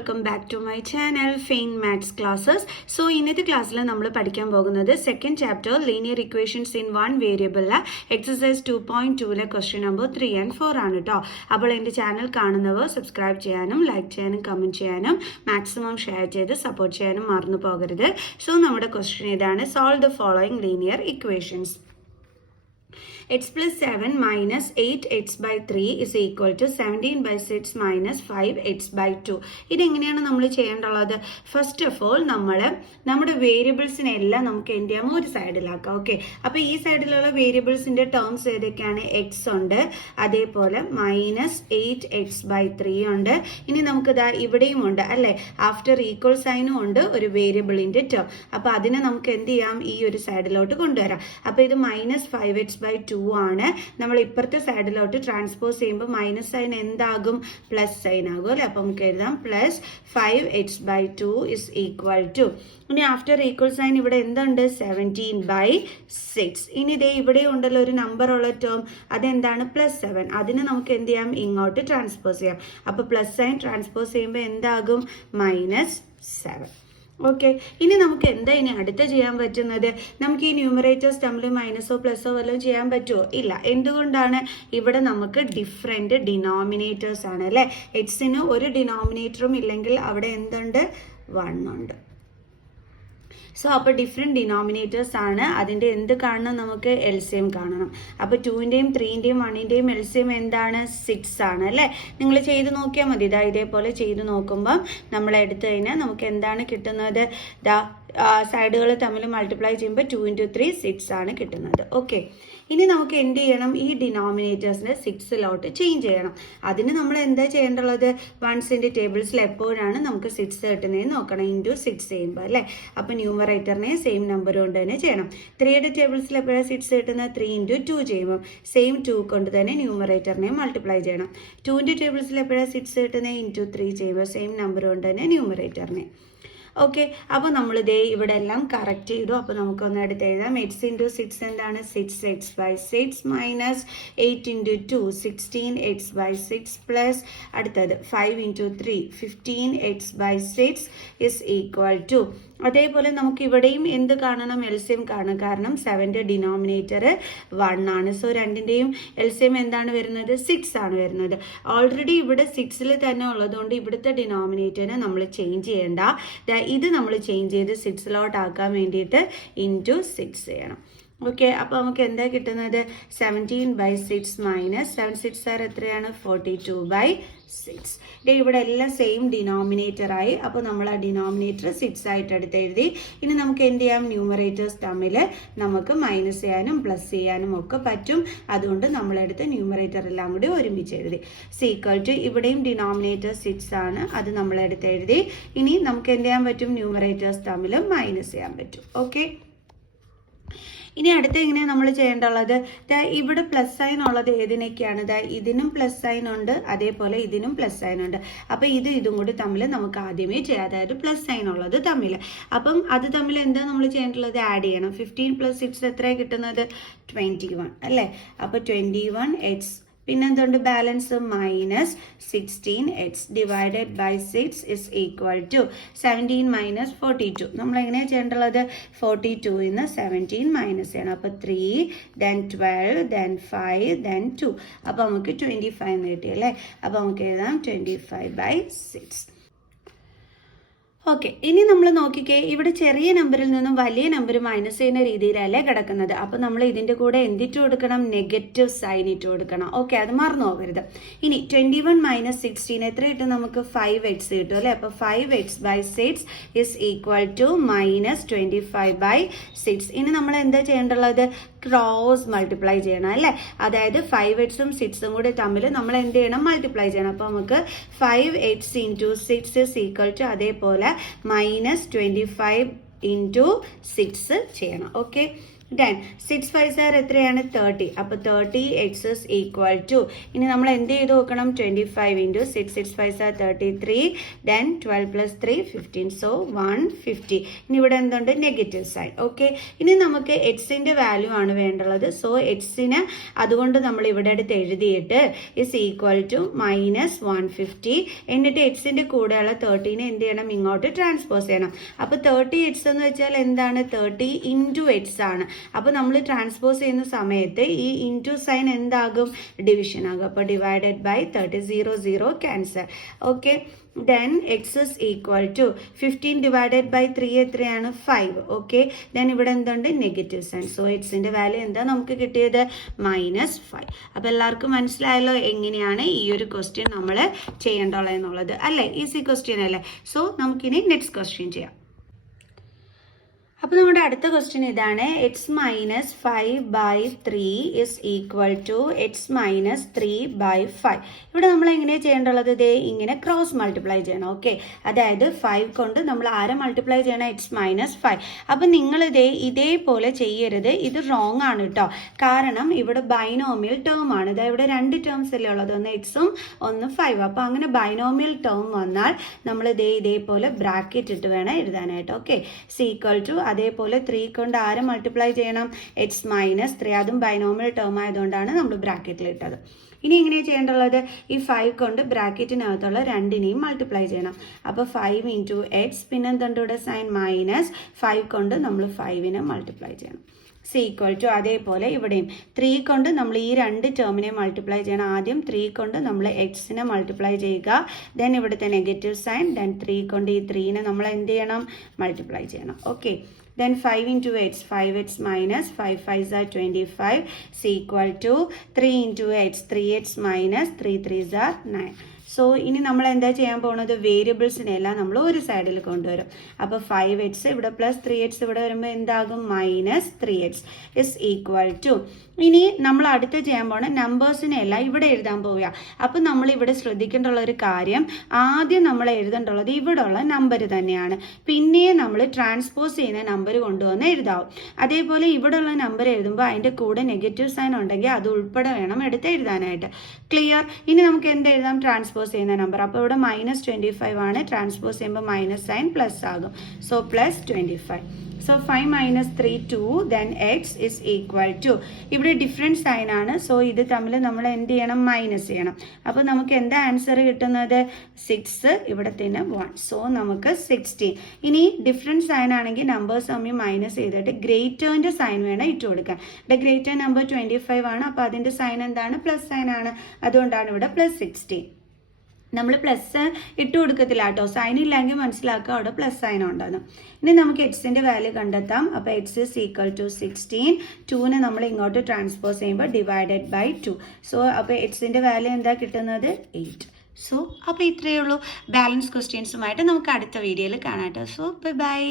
Welcome back to my channel fine maths classes. So ഇന്നത്തെ ക്ലാസ്സിൽ നമ്മൾ പഠിക്കാൻ പോകുന്നത് second chapter linear equations in one വേരിയബിളിലെ എക്സസൈസ് 2.2 ക്വസ്റ്റ്യൻ നമ്പർ 3 and 4 ആണ് കേട്ടോ. അപ്പോൾ എൻ്റെ ചാനൽ കാണുന്നവർ സബ്സ്ക്രൈബ് ചെയ്യാനും ലൈക്ക് ചെയ്യാനും കമൻറ്റ് ചെയ്യാനും മാക്സിമം ഷെയർ ചെയ്ത് സപ്പോർട്ട് ചെയ്യാനും മറന്നു പോകരുത്. സോ നമ്മുടെ ക്വസ്റ്റ്യൻ ഇതാണ്: solve the following linear equations. x plus 7 minus 8x by 3 is equal to 17 by 6 minus 5x by 2. ഇതെങ്ങനെയാണ് നമ്മൾ ചെയ്യേണ്ടുള്ളത്? ഫസ്റ്റ് ഓഫ് ഓൾ നമ്മുടെ വേരിയബിൾസിനെല്ലാം നമുക്ക് എന്ത് ചെയ്യാം, ഒരു സൈഡിലാക്കാം. ഓക്കെ, അപ്പോൾ ഈ സൈഡിലുള്ള വേരിയബിൾസിന്റെ ടേംസ് ഏതൊക്കെയാണ്? എക്സ് ഉണ്ട്, അതേപോലെ -8x/3 ഉണ്ട്. ഇനി നമുക്ക് ഇതാ ഇവിടെയും ഉണ്ട് അല്ലേ, ആഫ്റ്റർ ഈക്വൽ സൈനും ഉണ്ട് ഒരു വേരിയബിളിന്റെ ടേം. അപ്പോൾ അതിനെ നമുക്ക് എന്ത് ചെയ്യാം, ഈ ഒരു സൈഡിലോട്ട് കൊണ്ടുവരാം. അപ്പോൾ ഇത് -5x/2 ആണ്. നമ്മൾ ഇപ്പുറത്തെ സൈഡിലോട്ട് ട്രാൻസ്പോസ് ചെയ്യുമ്പോൾ മൈനസ് സൈൻ എന്താകും, പ്ലസ് സൈൻ ആകും അല്ലെ. അപ്പൊ നമുക്ക് എഴുതാം +5x/2 ഇസ് ഈക്വൽ ടു, ഇനി ആഫ്റ്റർ ഈക്വൽ സൈൻ ഇവിടെ എന്തുണ്ട്, 17/6. ഇനി ഇതേ ഇവിടെ ഉണ്ടല്ലോ ഒരു നമ്പർ ഉള്ള ടേം, അതെന്താണ്, +7. അതിന് നമുക്ക് എന്ത് ചെയ്യാം, ഇങ്ങോട്ട് ട്രാൻസ്പോസ് ചെയ്യാം. അപ്പൊ പ്ലസ് സൈൻ ട്രാൻസ്പോസ് ചെയ്യുമ്പോൾ എന്താകും, -7. ഓക്കെ, ഇനി നമുക്ക് എന്താ ഇനി അടുത്ത ചെയ്യാൻ പറ്റുന്നത്? നമുക്ക് ഈ ന്യൂമറേറ്റേഴ്സ് തമ്മിൽ മൈനസോ പ്ലസോ വല്ലതും ചെയ്യാൻ പറ്റുമോ? ഇല്ല. എന്തുകൊണ്ടാണ്? ഇവിടെ നമുക്ക് ഡിഫറെന്റ് ഡിനോമിനേറ്റേഴ്സ് ആണ് അല്ലെ. എക്സിന് ഒരു ഡിനോമിനേറ്ററും ഇല്ലെങ്കിൽ അവിടെ എന്തുണ്ട്, 1 ഉണ്ട്. സോ അപ്പോൾ ഡിഫറെൻറ്റ് ഡിനോമിനേറ്റേഴ്സ് ആണ്. അതിൻ്റെ എന്ത് കാണണം, നമുക്ക് എൽസിയം കാണണം. അപ്പോൾ 2ൻ്റെയും 3ൻ്റെയും 1ൻ്റെയും എൽസിയം എന്താണ്, 6 ആണ് അല്ലേ. നിങ്ങൾ ചെയ്ത് നോക്കിയാൽ മതി. ഇതാ ഇതേപോലെ ചെയ്ത് നോക്കുമ്പം നമ്മൾ എടുത്തു കഴിഞ്ഞാൽ നമുക്ക് എന്താണ് കിട്ടുന്നത്, സൈഡുകൾ തമ്മിൽ മൾട്ടിപ്ലൈ ചെയ്യുമ്പോൾ 2 × 3 6 ആണ് കിട്ടുന്നത്. ഓക്കെ, ഇനി നമുക്ക് എന്ത് ചെയ്യണം, ഈ ഡിനോമിനേറ്റേഴ്സിനെ 6ലോട്ട് ചേഞ്ച് ചെയ്യണം. അതിന് നമ്മൾ എന്താ ചെയ്യേണ്ടുള്ളത്, വൺസിൻ്റെ ടേബിൾസിൽ എപ്പോഴാണ് നമുക്ക് 6 കിട്ടുന്നതെന്ന് നോക്കണം. ×6 ചെയ്യുമ്പോൾ അല്ലേ. അപ്പോൾ ന്യൂമറേറ്ററിനെ സെയിം നമ്പർ കൊണ്ട് തന്നെ ചെയ്യണം. 3യുടെ ടേബിൾസിൽ എപ്പോഴാണ് 6 കിട്ടുന്നത്, 3 × 2 ചെയ്യുമ്പോൾ സെയിം 2 കൊണ്ട് തന്നെ ന്യൂമറേറ്ററിനെ മൾട്ടിപ്ലൈ ചെയ്യണം. 2ൻ്റെ ടേബിൾസിൽ എപ്പോഴാണ് 6 കിട്ടുന്നത്, ×3 ചെയ്യുമ്പോൾ സെയിം നമ്പർ കൊണ്ട് തന്നെ ന്യൂമറേറ്ററിനെ. ഓക്കെ, അപ്പോൾ നമ്മൾ ഇതേ ഇവിടെ എല്ലാം കറക്റ്റ് ചെയ്തു. അപ്പോൾ നമുക്കൊന്ന് എടുത്ത് എഴുതാം. 8 × 6 എന്താണ്, 6x/6 മൈനസ് 8 × 2 16x/6 പ്ലസ് അടുത്തത് 5 × 3 15x/6 ഇസ് ഈക്വൽ ടു. അതേപോലെ നമുക്ക് ഇവിടെയും എന്ത് കാണണം, എൽസിയം കാണണം. കാരണം 7ൻ്റെ ഡിനോമിനേറ്റർ 1 ആണ്. സോ രണ്ടിൻ്റെയും എൽസിയം എന്താണ് വരുന്നത്, 6 ആണ് വരുന്നത്. ഓൾറെഡി ഇവിടെ 6ൽ തന്നെ ഉള്ളതുകൊണ്ട് ഇവിടുത്തെ ഡിനോമിനേറ്ററിനെ നമ്മൾ ചേഞ്ച് ചെയ്യേണ്ട. ഇത് നമ്മൾ ചേഞ്ച് ചെയ്ത് 6ലോട്ട് ആക്കാൻ വേണ്ടിയിട്ട് ×6 ചെയ്യണം. ഓക്കെ, അപ്പോൾ നമുക്ക് എന്താ കിട്ടുന്നത്, 17/6 മൈനസ് 7 6 ആർ എത്രയാണ്, 42/6. ഇവിടെ എല്ലാം സെയിം ഡിനോമിനേറ്റർ ആയി. അപ്പോൾ നമ്മൾ ആ ഡിനോമിനേറ്റർ 6 ആയിട്ട് എടുത്ത് എഴുതി. ഇനി നമുക്ക് എന്ത് ചെയ്യാം, ന്യൂമറേറ്റേഴ്സ് തമ്മിൽ നമുക്ക് മൈനസ് ചെയ്യാനും പ്ലസ് ചെയ്യാനും ഒക്കെ പറ്റും. അതുകൊണ്ട് നമ്മളെടുത്ത് ന്യൂമറേറ്റർ എല്ലാം കൂടി ഒരുമിച്ച് എഴുതി. ഈക്വൽ ടു, ഇവിടെയും ഡിനോമിനേറ്റർ 6 ആണ്, അത് നമ്മളെടുത്ത് എഴുതി. ഇനി നമുക്ക് എന്ത് ചെയ്യാൻ പറ്റും, ന്യൂമറേറ്റേഴ്സ് തമ്മിൽ മൈനസ് ചെയ്യാൻ പറ്റും. ഓക്കെ, ഇനി അടുത്ത് എങ്ങനെയാണ് നമ്മൾ ചെയ്യേണ്ടുള്ളത്, ഇവിടെ പ്ലസ് സൈൻ ഉള്ളത് ഏതിനൊക്കെയാണ്, ഇതിനും പ്ലസ് സൈൻ ഉണ്ട്, അതേപോലെ ഇതിനും പ്ലസ് സൈൻ ഉണ്ട്. അപ്പം ഇതും കൂടി തമ്മിൽ നമുക്ക് ആദ്യമേ ചെയ്യാം, അതായത് പ്ലസ് സൈൻ ഉള്ളത് തമ്മിൽ. അപ്പം അത് തമ്മിൽ എന്താ നമ്മൾ ചെയ്യേണ്ടുള്ളത്, ആഡ് ചെയ്യണം. 15 + 6 എത്രയാണ് കിട്ടുന്നത്, 21 അല്ലേ. അപ്പോൾ 21x, പിന്നെന്തുണ്ട്, balance -16x divided by 6 is equal to 17 - 42. നമ്മൾ എങ്ങനെയാണ് ചെയ്യേണ്ടുള്ളത്, 42 ന്ന് 17 മൈനസ് ചെയ്യണം. അപ്പോൾ 3 then 12 then 5 then 2. അപ്പോൾ നമുക്ക് 25 എന്ന് കിട്ടി അല്ലേ. അപ്പോൾ നമുക്ക് എഴുതാം 25/6. ഓക്കെ, ഇനി നമ്മൾ നോക്കിക്കേ, ഇവിടെ ചെറിയ നമ്പറിൽ നിന്നും വലിയ നമ്പർ മൈനസ് ചെയ്യുന്ന രീതിയിലല്ലേ കിടക്കുന്നത്. അപ്പോൾ നമ്മൾ ഇതിൻ്റെ കൂടെ എന്തിട്ട് കൊടുക്കണം, നെഗറ്റീവ് സൈൻ ഇട്ട് കൊടുക്കണം. ഓക്കെ, അത് മറന്നു പോകരുത്. ഇനി 21 - 16 എത്ര കിട്ടും, നമുക്ക് 5x കിട്ടും അല്ലേ. അപ്പോൾ 5x/6 ഇസ് ഈക്വൽ ടു -25/6. ഇനി നമ്മൾ എന്താ ചെയ്യേണ്ടുള്ളത്, ക്രോസ് മൾട്ടിപ്ലൈ ചെയ്യണം അല്ലേ. അതായത് 5xഉം 6ഉം കൂടി തമ്മിൽ നമ്മൾ എന്ത് ചെയ്യണം, മൾട്ടിപ്ലൈ ചെയ്യണം. അപ്പോൾ നമുക്ക് 5x × 6 ഇസ് ഈക്വൽ ടു അതേപോലെ -25 × 6 ചെയ്യണം. ഓക്കെ, ദെൻ 6 5 ആർ എത്രയാണ് 30. അപ്പോൾ 30 എക്സ് ഇസ് ഈക്വൽ ടു, ഇനി നമ്മൾ എന്ത് ചെയ്ത് നോക്കണം, 25 into 6 6 5 or 33, then 12 plus 3 15, so 150. ഇനി ഇവിടെ എന്തുണ്ട്, നെഗറ്റീവ് സൈൻ. ഓക്കെ, ഇനി നമുക്ക് എക്സിൻ്റെ വാല്യൂ ആണ് വേണ്ടുള്ളത്. സോ എക്സിന് അതുകൊണ്ട് നമ്മൾ ഇവിടെ അടുത്ത് എഴുതിയിട്ട് ഇസ് ഈക്വൽ ടു -150. എന്നിട്ട് എക്സിൻ്റെ കൂടെയുള്ള 30നെ എന്ത് ചെയ്യണം, ഇങ്ങോട്ട് ട്രാൻസ്പോസ് ചെയ്യണം. അപ്പോൾ 30 എക്സ് എന്ന് വെച്ചാൽ എന്താണ്, 30 ഇൻറ്റു എക്സ് ആണ്. അപ്പോൾ നമ്മൾ ട്രാൻസ്പോസ് ചെയ്യുന്ന സമയത്ത് ഈ ഇൻറ്റു സൈൻ എന്താകും, ഡിവിഷൻ ആകും. അപ്പോൾ divided by 30, 0 0 cancel. Okay, then x is equal to 15 divided by 3 എത്രയാണ്, 5. ഓക്കെ, ദെൻ ഇവിടെ എന്തുണ്ട്, നെഗറ്റീവ് സൈൻ. സോ എക്സിൻ്റെ വാല്യൂ എന്താ നമുക്ക് കിട്ടിയത്, -5. അപ്പോൾ എല്ലാവർക്കും മനസ്സിലായല്ലോ എങ്ങനെയാണ് ഈ ഒരു ക്വസ്റ്റ്യൻ നമ്മൾ ചെയ്യേണ്ടുള്ളത് എന്നുള്ളത് അല്ലേ. ഈസി ക്വസ്റ്റ്യൻ അല്ലേ. സോ നമുക്കിനി നെക്സ്റ്റ് ക്വസ്റ്റ്യൻ ചെയ്യാം. അപ്പോൾ നമ്മുടെ അടുത്ത ക്വസ്റ്റ്യൻ ഇതാണ്, x-5/3 is equal to x-3/5. ഇവിടെ നമ്മൾ എങ്ങനെയാണ് ചെയ്യേണ്ടുള്ളത്, ഇതേ ഇങ്ങനെ ക്രോസ് മൾട്ടിപ്ലൈ ചെയ്യണം. ഓക്കെ, അതായത് 5 കൊണ്ട് നമ്മൾ ആരെ മൾട്ടിപ്ലൈ ചെയ്യണം, x-5. അപ്പം നിങ്ങളിതേ ഇതേപോലെ ചെയ്യരുത്, ഇത് റോങ് ആണ് കേട്ടോ. കാരണം ഇവിടെ ബൈനോമിയൽ ടേം ആണ്. ഇതാ ഇവിടെ 2 ടേംസ് അല്ലേ ഉള്ളത്, ഒന്ന് എക്സും ഒന്ന് 5. അപ്പോൾ അങ്ങനെ ബൈനോമിയൽ ടേം വന്നാൽ നമ്മൾ ഇതേപോലെ ബ്രാക്കറ്റ് ഇട്ട് വേണം എഴുതാനായിട്ട്. ഓക്കെ, ഈക്വൽ ടു, അതേപോലെ 3 കൊണ്ട് ആരെ മൾട്ടിപ്ലൈ ചെയ്യണം, x-3. അതും ബൈനോമിയൽ ടേം ആയതുകൊണ്ടാണ് നമ്മൾ ബ്രാക്കറ്റിൽ ഇട്ടത്. ഇനി എങ്ങനെയാണ് ചെയ്യേണ്ടുള്ളത്, ഈ 5 കൊണ്ട് ബ്രാക്കറ്റിനകത്തുള്ള 2നെയും മൾട്ടിപ്ലൈ ചെയ്യണം. അപ്പോൾ 5 ഇൻറ്റു എക്സ്, പിന്നെ എന്തുണ്ട് ഇവിടെ സൈൻ -5 കൊണ്ട് നമ്മൾ 5നെ മൾട്ടിപ്ലൈ ചെയ്യണം. ഈക്വൽ ടു, അതേപോലെ ഇവിടെയും 3 കൊണ്ട് നമ്മൾ ഈ 2 ടേമിനെ മൾട്ടിപ്ലൈ ചെയ്യണം. ആദ്യം 3 കൊണ്ട് നമ്മൾ എക്സിനെ മൾട്ടിപ്ലൈ ചെയ്യുക, ദെൻ ഇവിടുത്തെ നെഗറ്റീവ് സൈൻ, ദെൻ 3 കൊണ്ട് ഈ 3നെ നമ്മൾ എന്ത് ചെയ്യണം, മൾട്ടിപ്ലൈ ചെയ്യണം. Okay, then 5 into x, 5x minus 5 5s are 25 is equal to 3 into x, 3x minus 3 3s are 9. So ഇനി നമ്മൾ എന്താ ചെയ്യാൻ പോകുന്നത്, വേരിയബിൾസിനെ എല്ലാം നമ്മൾ ഒരു സൈഡിൽ കൊണ്ടുവരും. അപ്പോൾ 5x ഇവിടെ പ്ലസ് 3x ഇവിടെ വരുമ്പോൾ എന്താകും, -3x ഇസ് ഈക്വൽ ടു, ഇനി നമ്മൾ അടുത്ത് ചെയ്യാൻ പോണ നമ്പേഴ്സിനെ എല്ലാം ഇവിടെ എഴുതാൻ പോവുക. അപ്പം നമ്മൾ ഇവിടെ ശ്രദ്ധിക്കേണ്ടുള്ള ഒരു കാര്യം, ആദ്യം നമ്മൾ എഴുതേണ്ടുള്ളത് ഇവിടെ ഉള്ള നമ്പർ തന്നെയാണ്, പിന്നെ നമ്മൾ ട്രാൻസ്പോസ് ചെയ്യുന്ന നമ്പർ കൊണ്ടുവന്ന് എഴുതാവും. അതേപോലെ ഇവിടെ ഉള്ള നമ്പർ എഴുതുമ്പോൾ അതിൻ്റെ കൂടെ നെഗറ്റീവ് സൈൻ ഉണ്ടെങ്കിൽ അത് ഉൾപ്പെടെ വേണം എടുത്ത് എഴുതാനായിട്ട്. ക്ലിയർ. ഇനി നമുക്ക് എന്ത് എഴുതാം, ട്രാൻസ്പോസ് ചെയ്യുന്ന നമ്പർ. അപ്പോൾ ഇവിടെ -25 ആണ്, ട്രാൻസ്പോസ് ചെയ്യുമ്പോൾ മൈനസ് സൈൻ പ്ലസ് ആകും. So +25. So 5 - 3 2, then x is equal to, ഇവിടെ ഡിഫറൻറ്റ് സൈൻ ആണ്. സോ ഇത് തമ്മിൽ നമ്മൾ എന്ത് ചെയ്യണം, മൈനസ് ചെയ്യണം. അപ്പോൾ നമുക്ക് എന്താ ആൻസർ കിട്ടുന്നത്, 6, ഇവിടെ തന്നെ 1. സോ നമുക്ക് 16. ഇനി ഡിഫറൻറ്റ് സൈൻ ആണെങ്കിൽ നമ്പേഴ്സ് തമ്മിൽ മൈനസ് ചെയ്തിട്ട് ഗ്രേറ്ററിൻ്റെ സൈൻ വേണം ഇട്ട് കൊടുക്കാൻ. ഇവിടെ ഗ്രേറ്റർ നമ്പർ 25 ആണ്, അപ്പോൾ അതിൻ്റെ സൈൻ എന്താണ്, പ്ലസ് സൈൻ ആണ്. അതുകൊണ്ടാണ് ഇവിടെ +16. നമ്മൾ പ്ലസ് ഇട്ട് കൊടുക്കത്തില്ല കേട്ടോ, സൈൻ ഇല്ലെങ്കിൽ മനസ്സിലാക്കുക അവിടെ പ്ലസ് സൈൻ ഉണ്ടെന്ന്. ഇനി നമുക്ക് എക്സിൻ്റെ വാല്യൂ കണ്ടെത്താം. അപ്പോൾ എക്സ് ഇസ് ഈക്വൽ ടു 16. 2നെ നമ്മൾ ഇങ്ങോട്ട് ട്രാൻസ്പോസ് ചെയ്യുമ്പോൾ ഡിവൈഡഡ് ബൈ 2. സോ അപ്പോൾ എക്സിൻ്റെ വാല്യൂ എന്താ കിട്ടുന്നത്, 8. സോ അപ്പോൾ ഇത്രയേ ഉള്ളൂ. ബാലൻസ് ക്വസ്റ്റ്യൻസുമായിട്ട് നമുക്ക് അടുത്ത വീഡിയോയിൽ കാണാം കേട്ടോ. So by.